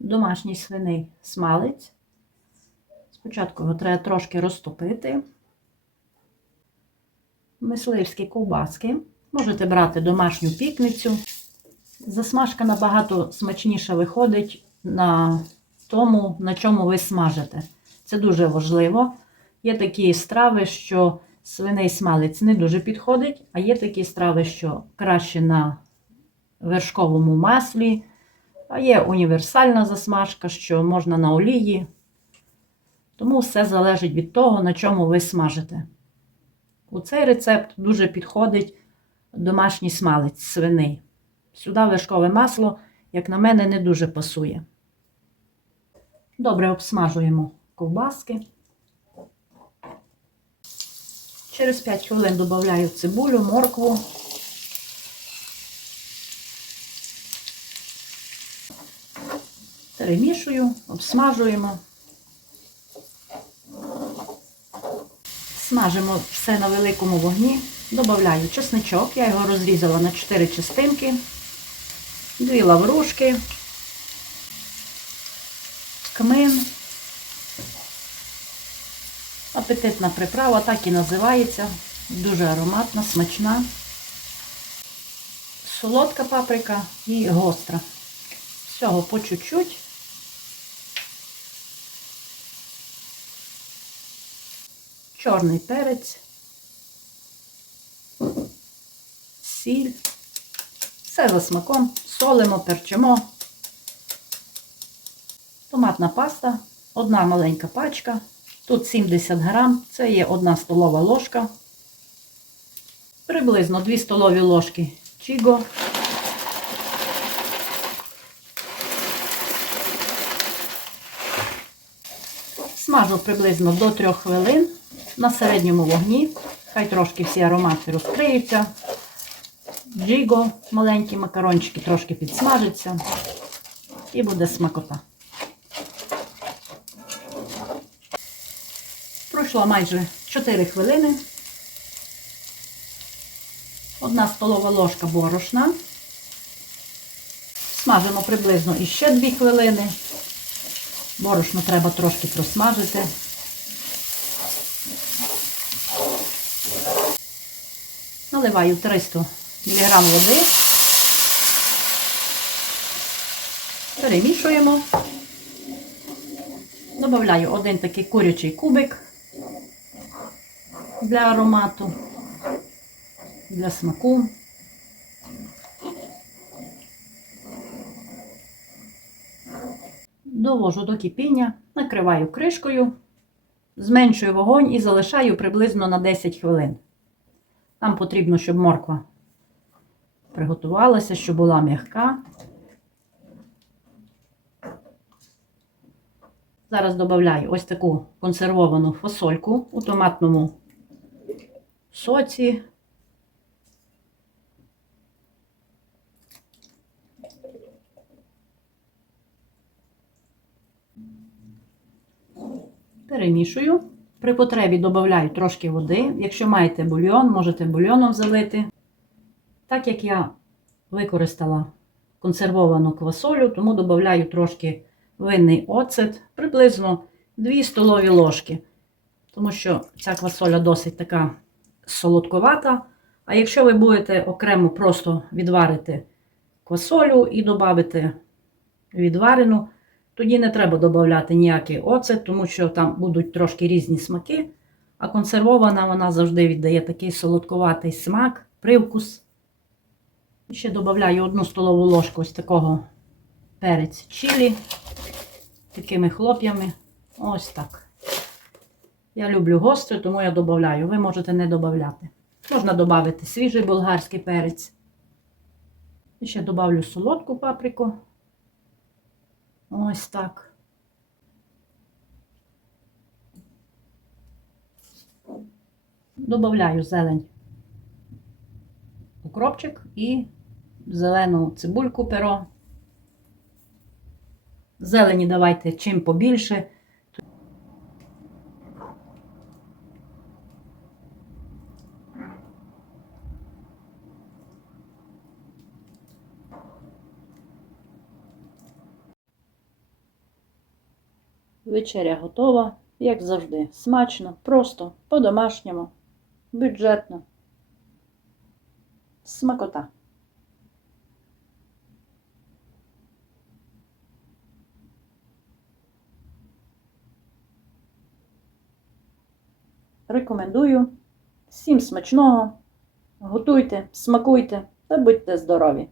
домашній свиний смалець. Спочатку його треба трошки розтопити. Мисливські ковбаски. Можете брати домашню пікницю. Засмажка набагато смачніше виходить на тому, на чому ви смажите. Це дуже важливо. Є такі страви, що свиний смалець не дуже підходить, а є такі страви, що краще на вершковому маслі, а є універсальна засмажка, що можна на олії. Тому все залежить від того, на чому ви смажите. У цей рецепт дуже підходить домашній смалець свиний. Сюди вершкове масло, як на мене, не дуже пасує. Добре обсмажуємо ковбаски. Через 5 хвилин додаю цибулю, моркву. Перемішую, обсмажуємо. Смажимо все на великому вогні. Добавляю чесничок, я його розрізала на 4 частинки, дві лаврушки, кмин. Апетитна приправа, так і називається. Дуже ароматна, смачна. Солодка паприка і гостра. Всього по чуть-чуть. Чорний перець, сіль. Все за смаком. Солимо, перчимо. Томатна паста, одна маленька пачка. Тут 70 грам, це є одна столова ложка. Приблизно 2 столові ложки чіго. Смажу приблизно до 3 хвилин на середньому вогні. Хай трошки всі аромати розкриються. Джіго, маленькі макарончики трошки підсмажаться. І буде смакота. Пройшло майже 4 хвилини. Одна столова ложка борошна. Смажимо приблизно іще 2 хвилини. Борошно треба трошки просмажити. Наливаю 300 мг води. Перемішуємо. Добавляю один такий курячий кубик для аромату, для смаку. Довожу до кипіння, накриваю кришкою, зменшую вогонь і залишаю приблизно на 10 хвилин. Нам потрібно, щоб морква приготувалася, щоб була м'яка. Зараз додаю ось таку консервовану фасольку у томатному соці. Перемішую. При потребі додаю трошки води. Якщо маєте бульйон, можете бульйоном залити. Так як я використала консервовану квасолю, тому додаю трошки винний оцет, приблизно 2 столові ложки. Тому що ця квасоля досить така солодковата. А якщо ви будете окремо просто відварити квасолю і додати відварену, тоді не треба додати ніякий оцет, тому що там будуть трошки різні смаки. А консервована вона завжди віддає такий солодковатий смак, привкус. І ще додаю одну столову ложку ось такого перець чилі, такими хлоп'ями. Ось так. Я люблю гостре, тому я додаю. Ви можете не додати. Можна додати свіжий болгарський перець. І ще додаю солодку паприку. Ось так. Добавляю зелень укропчик і зелену цибульку перо. Зелені давайте чим побільше. Вечеря готова, як завжди. Смачно, просто, по-домашньому, бюджетно. Смакота. Рекомендую. Всім смачного. Готуйте, смакуйте та будьте здорові!